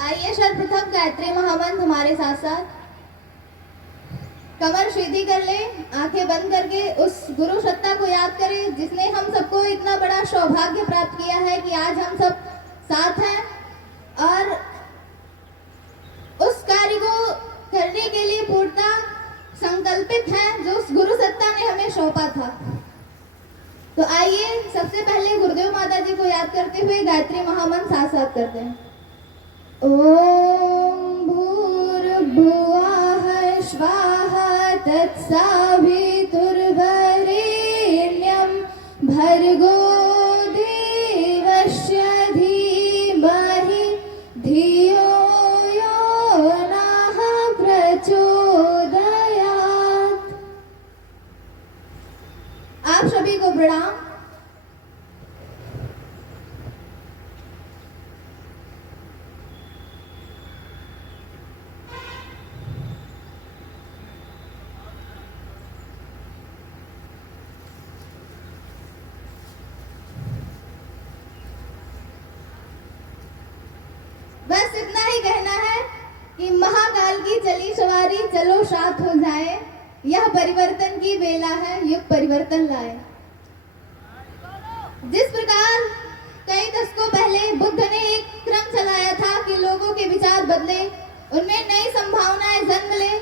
आइए सर्वप्रथम गायत्री महामंत्र हमारे साथ साथ कमर सीधी कर ले, आंखें बंद करके उस गुरु सत्ता को याद करें जिसने हम सबको इतना बड़ा सौभाग्य प्राप्त किया है कि आज हम सब साथ हैं और उस कार्य को करने के लिए पूर्णता संकल्पित हैं जो उस गुरु सत्ता ने हमें सौंपा था। तो आइए सबसे पहले गुरुदेव माता जी को याद करते हुए गायत्री महामंत्र साथ साथ करते हैं। ओम भूर्भुवः स्वाहा तत्सवितुर्वरेण्यं भर्गो देवस्य धीमहि धियो यो नः प्रचोदयात्। आप सभी को प्रणाम। बस इतना ही कहना है कि महाकाल की चली सवारी चलो साथ हो जाए, यह परिवर्तन की बेला है, युग परिवर्तन लाए। जिस प्रकार कई दशकों पहले बुद्ध ने एक क्रम चलाया था कि लोगों के विचार बदले, उनमें नई संभावनाएं जन्म ले,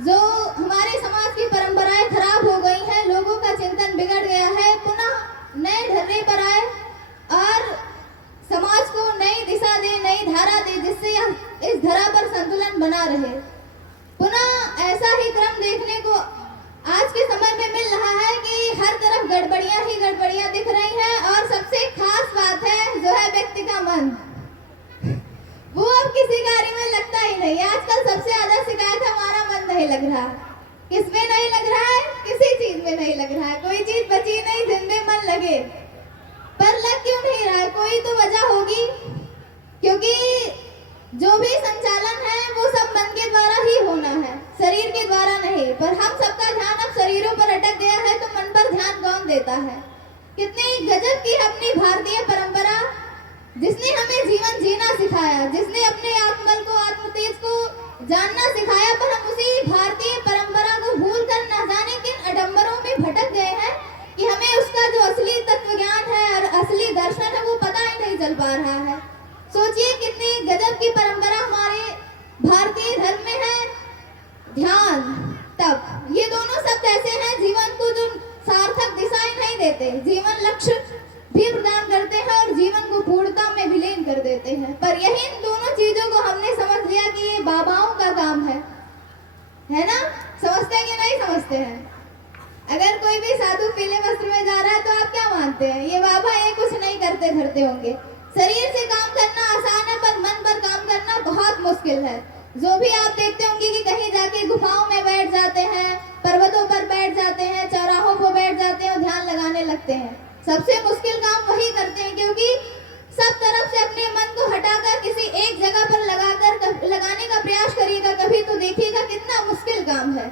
जो हमारे समाज की परंपराएं खराब हो गई हैं, लोगों का चिंतन बिगड़ गया है, पुनः नए ढर्रे पर आए और समाज को नई दिशा दे, नई धारा दे, जिससे इस धरा पर संतुलन बना रहे। पुनः ऐसा ही क्रम देखने को आज के समय में मिल रहा है कि हर तरफ गड़बड़ियां ही गड़बड़ियां दिख रही हैं और सबसे खास बात है जो है व्यक्ति का मन, वो अब किसी कार्य में लगता ही नहीं। आजकल सबसे ज्यादा शिकायत हमारा मन नहीं लग रहा। किसमें नहीं लग रहा है? किसी चीज में नहीं लग रहा है। कोई चीज बची नहीं जिनमें मन लगे, पर लग क्यों नहीं रहा है? कोई तो वजह होगी, क्योंकि जो भी संचालन है वो सब मन के द्वारा ही होना है, शरीर के द्वारा नहीं। पर हम सबका ध्यान अब शरीरों पर अटक गया है, तो मन पर ध्यान कौन देता है? कितनी गजब की अपनी भारतीय परंपरा, जिसने हमें जीवन जीना सिखाया, जिसने अपने आत्मबल को, आत्मतेज को जानना सिखाया, पर हम उसी भारतीय परंपरा को भूल कर न जाने किन आडंबरों में भटक गए हैं कि हमें उसका जो असली तत्व ज्ञान है और असली दर्शन है वो पता ही नहीं चल पा रहा है। सोचिए कितनी गजब की परंपरा हमारे भारतीय धर्म में है। ध्यान, तप, ये दोनों शब्द ऐसे हैं जीवन को जो सार्थक दिशाएं नहीं देते, जीवन लक्ष्य भी प्रदान करते हैं और जीवन को पूर्णता में विलीन कर देते हैं। पर यही इन दोनों चीजों को हमने समझ लिया कि ये बाबाओं का काम है ना? समझते हैं कि नहीं समझते हैं? अगर कोई भी साधु पीले वस्त्र में जा रहा है तो आप क्या मानते हैं? ये बाबा ये कुछ नहीं करते धरते होंगे। शरीर से काम करना आसान है, पर मन पर काम करना बहुत मुश्किल है। जो भी आप देखते होंगे कि कहीं जाके गुफाओं में बैठ जाते हैं, पर्वतों पर बैठ जाते हैं, चौराहों पर बैठ जाते हैं और ध्यान लगाने लगते हैं। सबसे मुश्किल काम वही करते हैं, क्योंकि सब तरफ से अपने मन को हटाकर किसी एक जगह पर लगाने का प्रयास करिएगा, कभी तो देखिएगा कितना मुश्किल काम है।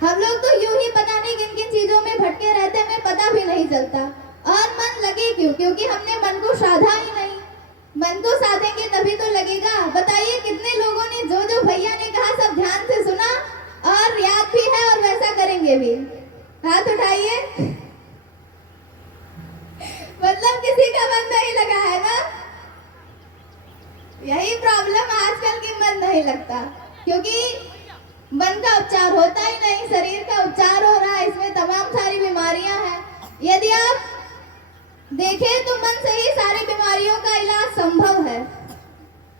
हम लोग तो यूं ही पता नहीं किन किन चीजों में भटके रहते हैं, हमें पता भी नहीं चलता। और मन लगे क्यों? क्योंकि हमने मन को साधा ही नहीं। मन को साधेंगे तभी तो लगेगा। बताइए कितने लोगों ने जो जो भैया ने कहा सब ध्यान से सुना और याद भी है और वैसा करेंगे भी? हाथ उठाइए। मतलब किसी का मन नहीं लगा है ना? यही प्रॉब्लम आजकल की, मन नहीं लगता, क्योंकि मन का उपचार होता ही नहीं, शरीर का उपचार हो रहा है, इसमें तमाम सारी बीमारियां हैं। यदि आप देखें तो मन से ही सारी बीमारियों का इलाज संभव है।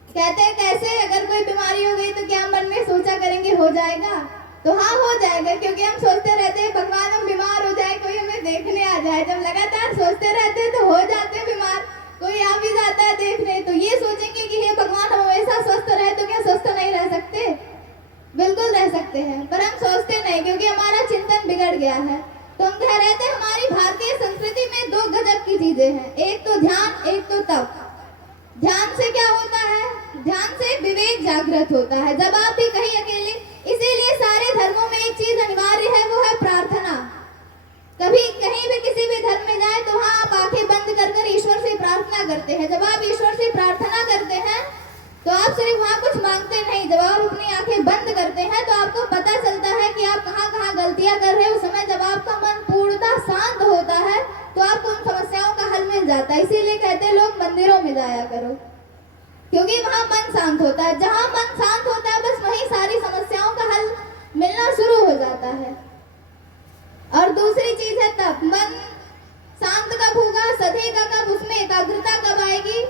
कहते हैं कैसे? अगर कोई बीमारी हो गई तो क्या मन में सोचा करेंगे हो जाएगा? तो हाँ, हो जाएगा, क्योंकि हम सोचते रहते हैं भगवान हम बीमार हो जाए, कोई हमें देखने आ जाए। जब लगातार सोचते रहते हैं तो हो जाते हैं बीमार। कोई आ भी जाता है देखने तो ये सोचेंगे कि हे भगवान हम हमेशा स्वस्थ रहे, तो क्या स्वस्थ नहीं रह सकते? बिल्कुल रह सकते हैं, पर हम सोचते नहीं, क्योंकि हमारा चिंतन बिगड़ गया है। तो हम कह रहे थे हमारी भारतीय संस्कृति में दो गजब की चीजें हैं, एक तो ध्यान, एक तो तप। ध्यान से क्या होता है? ध्यान से विवेक जागृत होता है, जब आप भी कहीं अकेले। इसीलिए सारे धर्मों में एक चीज अनिवार्य है, वो है प्रार्थना। कभी कहीं भी किसी भी धर्म में जाए तो वहां आप आंखें बंद कर ईश्वर से प्रार्थना करते हैं। जब आप ईश्वर से प्रार्थना करते हैं सिर्फ वहाँ कुछ मांगते नहीं, जब आप अपनी आंखें बंद करते हैं तो आपको पता चलता है कि आप कहाँ कहाँ गलतियाँ कर रहे हैं। उस समय जब आपका मन पूर्णतः शांत होता है तो आपको उन समस्याओं का हल मिल जाता है। इसीलिए कहते हैं लोग मंदिरों में जाया करो, क्योंकि वहाँ मन शांत होता है। जहाँ मन शांत होता है बस वहीं सारी समस्याओं का हल मिलना शुरू हो जाता है। और दूसरी चीज है तप। मन शांत कब होगा, सधेगा कब, उसमें एकाग्रता कब आएगी,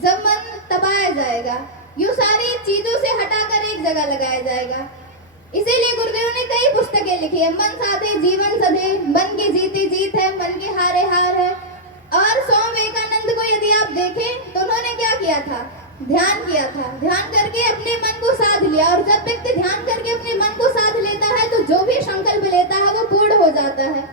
जब मन तपाया जाएगा, यूं सारी चीजों से हटाकर एक जगह लगाया जाएगा। इसीलिए गुरुदेव ने कई पुस्तकें लिखी है। मन साधे जीवन सधे, मन की जीती जीत है, मन के हारे हार है। और स्वामी विवेकानंद को यदि आप देखें तो उन्होंने क्या किया था, ध्यान किया था। ध्यान करके अपने मन को साध लिया। और जब व्यक्ति ध्यान करके अपने मन को साध लेता है तो जो भी संकल्प लेता है वो पूर्ण हो जाता है।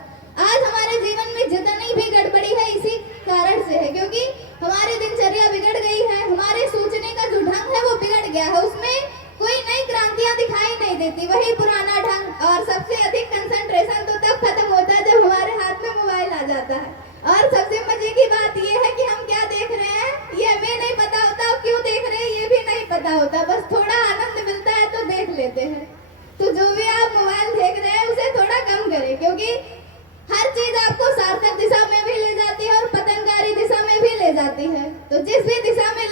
आज हमारे जीवन में जितनी भी गड़बड़ी है इसी कारण से है, क्योंकि हमारी दिनचर्या बिगड़ गई है, हमारे सोचने का जो ढंग है वो बिगड़ गया है, उसमें कोई नई क्रांतियां दिखाई नहीं देती, वही पुराना ढंग। और सबसे अधिक कंसंट्रेशन तो तब खत्म होता है जब हमारे हाथ में मोबाइल आ जाता है। और सबसे मजे की बात यह है कि हम क्या देख रहे हैं ये हमें नहीं पता होता, क्यों देख रहे हैं ये भी नहीं पता होता, बस थोड़ा आनंद मिलता है तो देख लेते हैं। तो जो भी आप मोबाइल देख रहे हैं उसे थोड़ा कम करें, क्योंकि हर चीज आपको सार्थक दिशा में भी ले जाती है और पतनकारी दिशा में भी ले जाती है। तो जिस भी दिशा में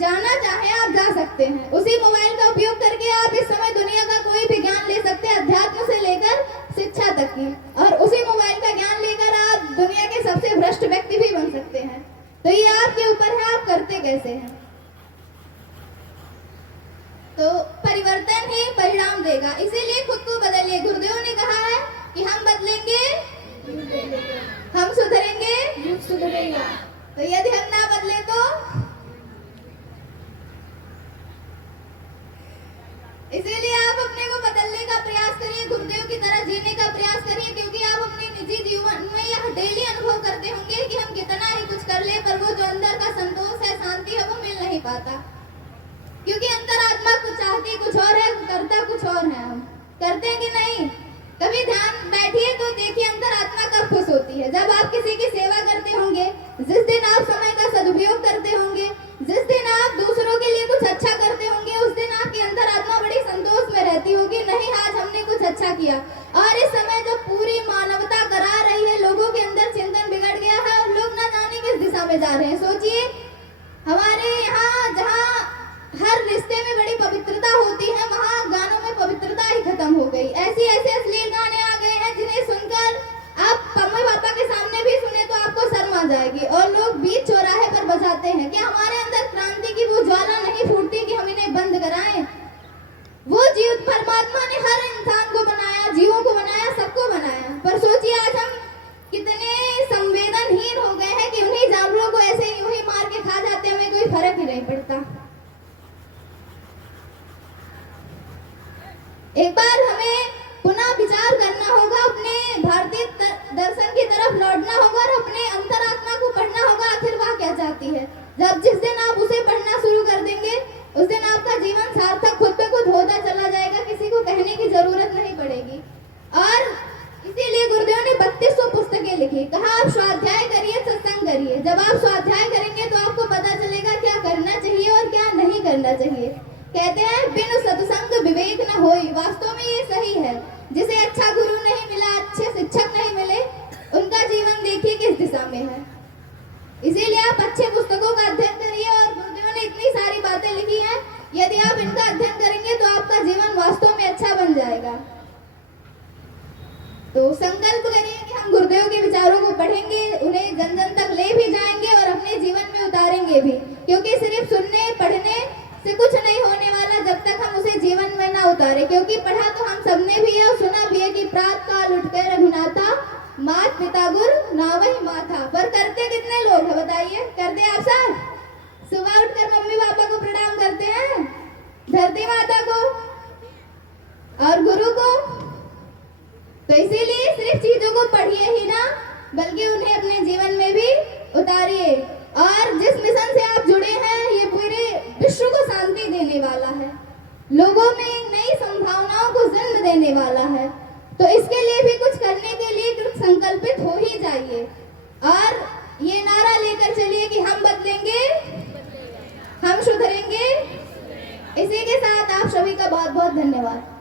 जाना चाहे आप जा सकते हैं। उसी मोबाइल का उपयोग करके आप इस समय दुनिया का कोई भी ज्ञान ले सकते हैं, अध्यात्म से लेकर शिक्षा तक की। और उसी मोबाइल का ज्ञान लेकर आप दुनिया के सबसे भ्रष्ट व्यक्ति भी बन सकते हैं। तो ये आपके ऊपर है, आप करते कैसे हैं। तो परिवर्तन ही परिणाम देगा, इसीलिए खुद को बदलिए। गुरुदेव ने कहा है कि हम बदलेंगे, हम सुधरेंगे, युग सुधरेगा। तो यदि हम ना बदले तो इसीलिए आप अपने को बदलने का प्रयास करिए, गुरुदेव की तरह जीने का प्रयास करिए, क्योंकि आप अपने निजी जीवन में यह डेली अनुभव करते होंगे कि हम कितना ही कुछ कर ले पर वो जो अंदर का संतोष है, शांति है, वो मिल नहीं पाता। क्योंकि अंतर आत्मा कुछ चाहती कुछ और है, करता कुछ और है। हम करते हैं कि नहीं? कभी ध्यान बैठिए तो देखिए अंतर आत्मा कब खुश होती है, जब आप किसी की सेवा करते होंगे, जिस दिन आप समय का सदुपयोग करते होंगे, जिस दिन आप दूसरों के लिए कुछ अच्छा करते होंगे, उस दिन आपकी अंतर आत्मा बड़ी संतोष में रहती होगी। नहीं, आज हमने कुछ अच्छा किया। और इस समय जो पूरी मानवता करा रही है, लोगों के अंदर चिंतन बिगड़ गया है और लोग ना जाने किस दिशा में जा रहे हैं। सोचिए, हमारे यहाँ जहाँ हर रिश्ते में बड़ी पवित्रता होती है, वहाँ गानों में पवित्रता ही खत्म हो गई। ऐसे अश्लील गाने आ गए हैं जिन्हें सुनकर आप मम्मी पापा के सामने भी सुने तो आपको शर्म आ जाएगी। और लोग बीच चौराहे पर बजाते हैं। क्या हमारे अंदर क्रांति की वो ज्वाला नहीं फूटती कि हम इन्हें बंद कराएं? वो जीव परमात्मा ने हर इंसान को बनाया, जीवों को बनाया, सबको बनाया, पर सोचिए आज हम कितने संवेदनहीन हो गए हैं कि उन्हीं जानवरों को ऐसे यूं ही मार के खा जाते, हमें कोई फर्क ही नहीं पड़ता। एक बार हमें पुनः विचार करना होगा, अपने भारतीय दर्शन की तरफ लौटना होगा और अपने अंतरात्मा को पढ़ना होगा, आखिर वह क्या चाहती है। जब जिस दिन आप उसे पढ़ना शुरू कर देंगे उस दिन आपका जीवन सार्थक खुद पे खुद होता चला जाएगा, किसी को कहने की जरूरत नहीं पड़ेगी। और इसीलिए गुरुदेव ने 3200 पुस्तकें लिखी, कहा आप स्वाध्याय करिए, सत्संग करिए। जब आप स्वाध्याय करेंगे तो आपको पता चलेगा क्या करना चाहिए और क्या नहीं करना चाहिए। कहते हैं बिन सत्संग विवेक न होई। वास्तव में ये सही है। जिसे अच्छा गुरु नहीं मिला, अच्छे शिक्षक नहीं मिले, उनका जीवन देखिए किस दिशा में है। इसीलिए आप अच्छे पुस्तकों का अध्ययन करिए। और गुरुदेव ने इतनी सारी बातें लिखी हैं, यदि आप इनका अध्ययन करेंगे तो आपका जीवन वास्तव में अच्छा बन जाएगा। तो संकल्प करिए कि हम गुरुदेव के विचारों को पढ़ेंगे, उन्हें जन जन तक ले भी जाएंगे और अपने जीवन में उतारेंगे भी। क्योंकि सिर्फ सुनने पढ़ने से कुछ नहीं होने वाला जब तक हम उसे जीवन में ना उतारे। क्योंकि पढ़ा तो हम सबने भी है और सुना भी है कि प्रात काल उठकर रघुनाथा, मात पिता गुर नावहि माथा। पर करते कितने लोग हैं बताइए? करते आप सब? सुबह उठकर मम्मी पापा को प्रणाम करते हैं, धरती माता को और गुरु को। तो इसीलिए सिर्फ चीजों को पढ़िए ही ना, बल्कि उन्हें अपने जीवन में भी उतारिए। और जिस मिशन से आप जुड़े हैं ये पूरे विश्व को शांति देने वाला है, लोगों में एक नई संभावनाओं को जन्म देने वाला है। तो इसके लिए भी कुछ करने के लिए कुछ संकल्पित हो ही जाइए और ये नारा लेकर चलिए कि हम बदलेंगे, हम सुधरेंगे, इसी के साथ आप सभी का बहुत बहुत धन्यवाद।